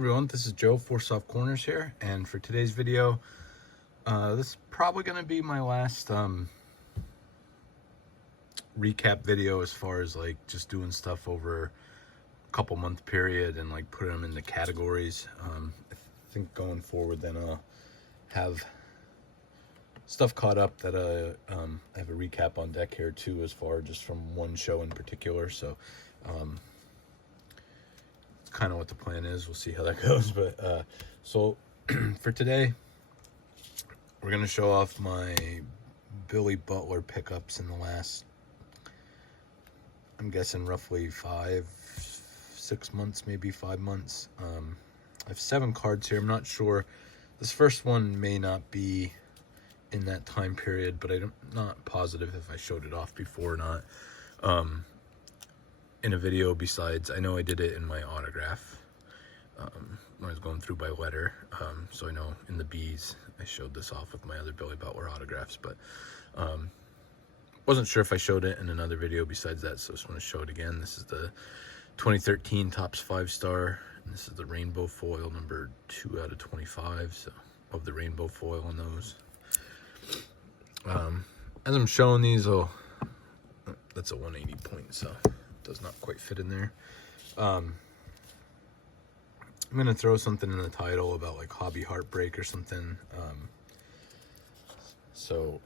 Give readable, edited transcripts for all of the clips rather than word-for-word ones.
everyone, this is Joe, Four Soft Corners here, and for today's video, this is probably going to be my last recap video as far as like just doing stuff over a couple month period and like putting them into categories. I think going forward then I'll have stuff caught up that I have a recap on deck here too, as far just from one show in particular. So kind of what the plan is. We'll see how that goes. But so for today, we're gonna show off my Billy Butler pickups in the last, I'm guessing roughly 5-6 months, maybe 5 months. I have 7 cards here. I'm not sure. This first one may not be in that time period, but I'm not positive if I showed it off before or not. In a video, besides, I know I did it in my autograph when I was going through by letter, so I know in the B's I showed this off with my other Billy Butler autographs, but wasn't sure if I showed it in another video besides that, so I just want to show it again. This is the 2013 Topps 5-star, and this is the rainbow foil number 2 out of 25, so love the rainbow foil on those. As I'm showing these, that's a 180 point, so does not quite fit in there. I'm gonna throw something in the title about like hobby heartbreak or something, so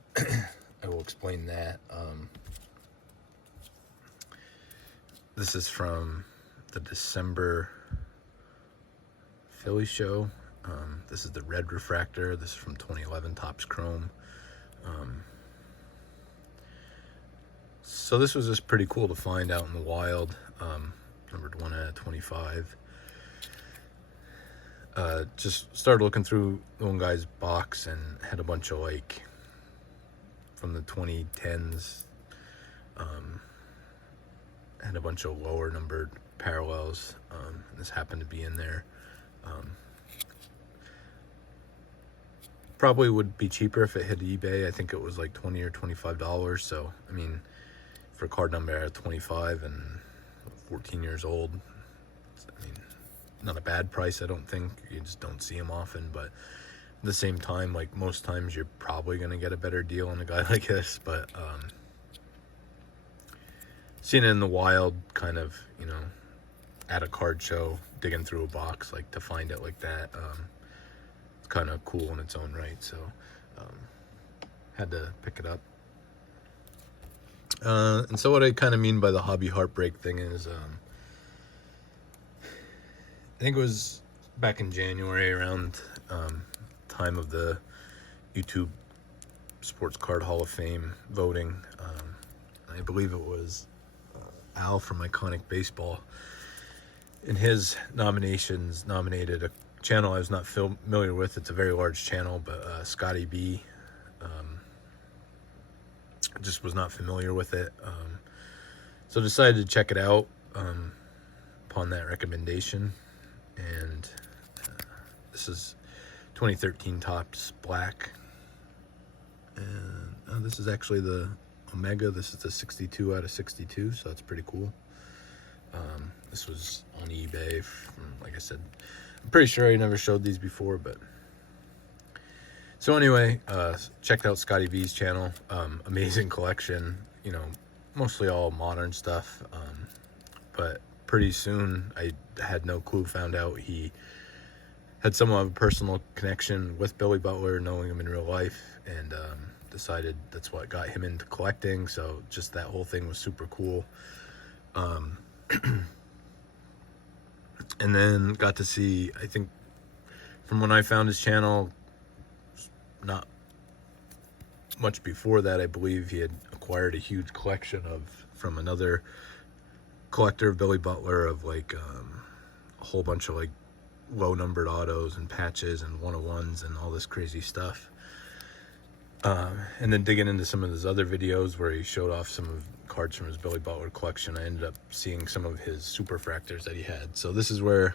I will explain that. This is from the December Philly show. This is the red refractor. This is from 2011 Topps Chrome. So this was just pretty cool to find out in the wild. Numbered 1 out of 25. Just started looking through the one guy's box and had a bunch of like from the 2010s. Had a bunch of lower numbered parallels. And this happened to be in there. Probably would be cheaper if it hit eBay. I think it was like $20 or $25. So I mean, for a card number at 25 and 14 years old, I mean, not a bad price. I don't think. You just don't see them often, but at the same time, like most times you're probably going to get a better deal on a guy like this. But seeing it in the wild, kind of, you know, at a card show, digging through a box, like to find it like that, it's kind of cool in its own right. So had to pick it up. And so what I kind of mean by the hobby heartbreak thing is, I think it was back in January, around time of the YouTube Sports Card Hall of Fame voting. I believe it was Al from Iconic Baseball. In his nominations, nominated a channel I was not familiar with. It's a very large channel, but Scotty B. Just was not familiar with it, so decided to check it out upon that recommendation. And this is 2013 Topps Black, and this is actually the Omega. This is the 62 out of 62, so that's pretty cool. This was on eBay from, like I said, I'm pretty sure I never showed these before, but so anyway, checked out Scotty V's channel. Amazing collection, you know, mostly all modern stuff. But pretty soon, I had no clue, found out he had somewhat of a personal connection with Billy Butler, knowing him in real life, and decided that's what got him into collecting. So just that whole thing was super cool. And then got to see, I think, from when I found his channel, not much before that, I believe he had acquired a huge collection from another collector of Billy Butler, of like a whole bunch of like low numbered autos and patches and 101s and all this crazy stuff. And then digging into some of his other videos where he showed off some of cards from his Billy Butler collection, I ended up seeing some of his superfractors that he had. So this is where,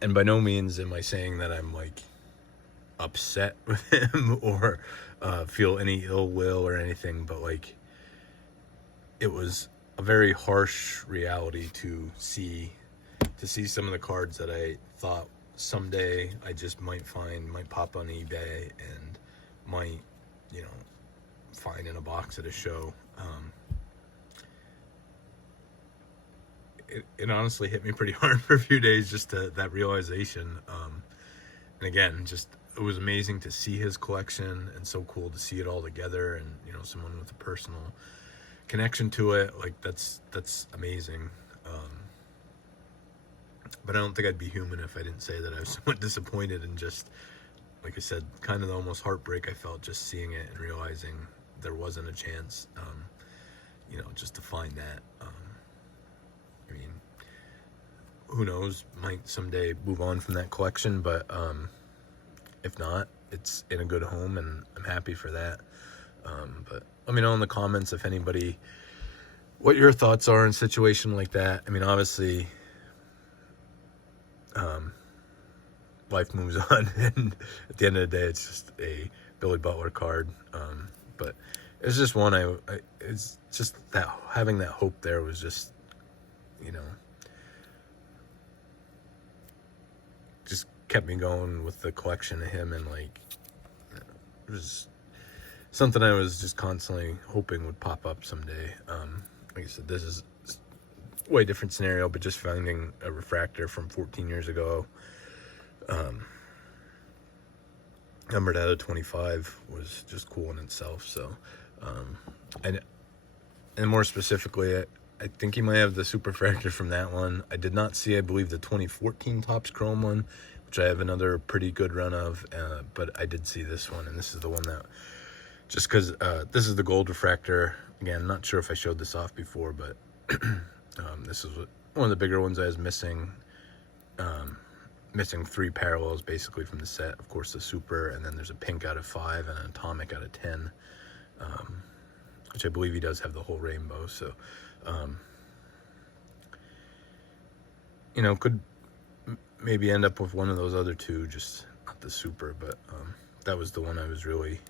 and by no means am I saying that I'm like upset with him or feel any ill will or anything, but like it was a very harsh reality to to see some of the cards that I thought someday I just might pop on eBay and might, you know, find in a box at a show. It honestly hit me pretty hard for a few days, just that realization. And again, just it was amazing to see his collection, and so cool to see it all together, and you know, someone with a personal connection to it. Like that's amazing. But I don't think I'd be human if I didn't say that I was somewhat disappointed, and just like I said, kind of the almost heartbreak I felt just seeing it and realizing there wasn't a chance. You know, just to find that. I mean, who knows? Might someday move on from that collection, but if not, it's in a good home, and I'm happy for that. But let me know in the comments if anybody, what your thoughts are in a situation like that. I mean, obviously, life moves on, and at the end of the day, it's just a Billy Butler card. But it's just one it's just that having that hope there was just, you know, just kept me going with the collection of him, and like, it was something I was just constantly hoping would pop up someday. Like I said, this is a way different scenario, but just finding a refractor from 14 years ago, numbered out of 25, was just cool in itself. So, and more specifically, I think he might have the super refractor from that one. I did not see, I believe, the 2014 Topps Chrome one, which I have another pretty good run of, but I did see this one, and this is the one that, just because this is the gold refractor. Again, not sure if I showed this off before, but this is one of the bigger ones I was missing. Missing 3 parallels basically from the set. Of course, the super, and then there's a pink out of 5 and an atomic out of 10, which I believe he does have the whole rainbow. So, you know, could maybe end up with one of those other two, just not the super. But that was the one I was really.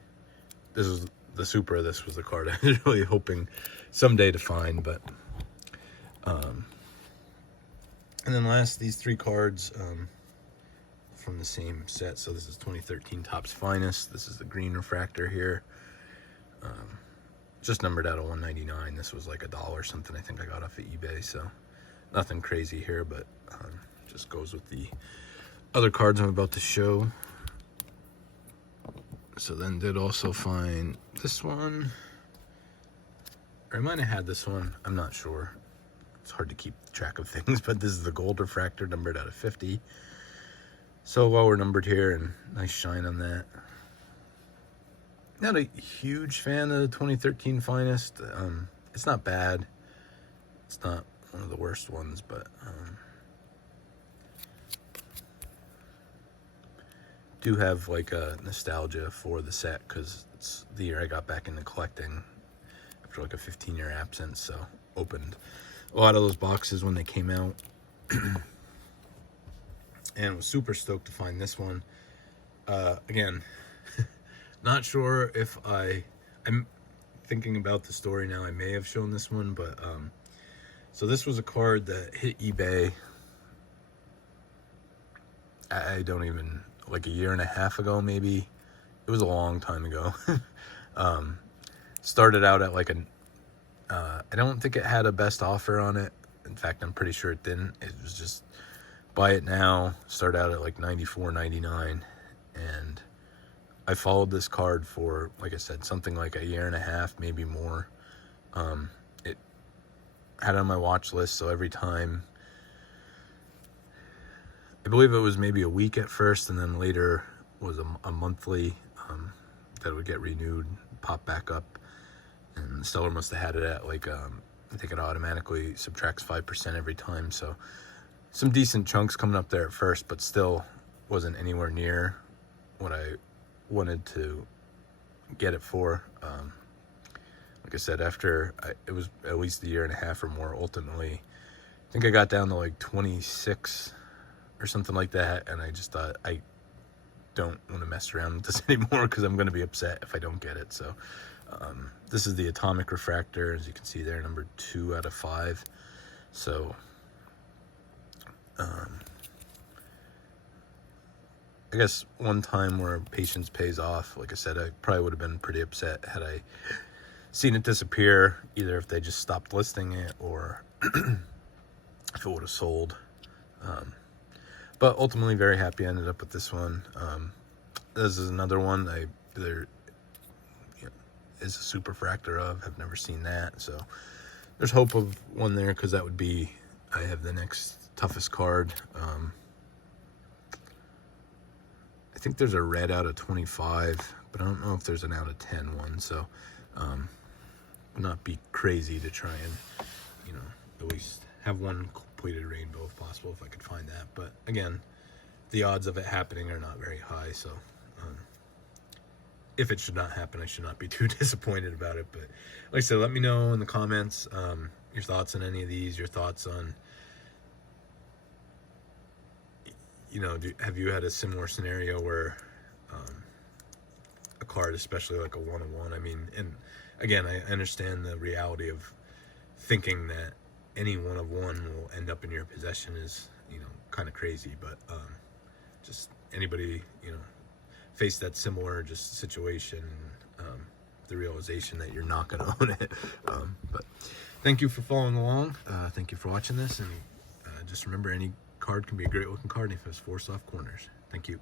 This was the super. This was the card I was really hoping someday to find. But and then last, these 3 cards from the same set. So this is 2013 Topps Finest. This is the green refractor here. Just numbered out of 199. This was like $1 or something, I think I got off of eBay. So nothing crazy here, but just goes with the other cards I'm about to show. So then did also find this one, or I might have had this one, I'm not sure. It's hard to keep track of things, but this is the gold refractor, numbered out of 50. So while we're numbered here, and nice shine on that. Not a huge fan of the 2013 Finest. It's not bad. It's not one of the worst ones, but do have like a nostalgia for the set, because it's the year I got back into collecting after like a 15-year absence. So opened a lot of those boxes when they came out, and was super stoked to find this one. Again, not sure if I'm thinking about the story now, I may have shown this one, but so this was a card that hit eBay, I don't even, like a year and a half ago, maybe. It was a long time ago. Started out at like I don't think it had a best offer on it. In fact, I'm pretty sure it didn't. It was just buy it now. Start out at like $94.99, and I followed this card for, like I said, something like a year and a half, maybe more. It had it on my watch list, so every time, I believe it was maybe a week at first, and then later was a monthly that would get renewed, pop back up, and the seller must have had it at like, I think it automatically subtracts 5% every time, so some decent chunks coming up there at first, but still wasn't anywhere near what I wanted to get it for. Like I said, after it was at least a year and a half or more, ultimately, I think I got down to like 26 or something like that, and I just thought, I don't want to mess around with this anymore, because I'm going to be upset if I don't get it. So this is the atomic refractor, as you can see there, number 2 out of 5. So I guess one time where patience pays off. Like I said, I probably would have been pretty upset had I seen it disappear, either if they just stopped listing it or if it would have sold. But ultimately very happy I ended up with this one. This is another one there is a superfractor of. Have never seen that, so there's hope of one there, because that would be, I have the next toughest card. I think there's a red out of 25, but I don't know if there's an out of 10 one, so would not be crazy to try and, you know, at least have one completed rainbow if possible, if I could find that. But again, the odds of it happening are not very high, so if it should not happen, I should not be too disappointed about it. But like I said, let me know in the comments your thoughts on any of these, your thoughts on, you know, have you had a similar scenario where a card, especially like a 1-of-1, I mean, and again, I understand the reality of thinking that any 1-of-1 will end up in your possession is, you know, kind of crazy, but just anybody, you know, face that similar just situation, the realization that you're not going to own it. But thank you for following along. Thank you for watching this, and just remember, any card can be a great looking card if it has 4 soft corners. Thank you.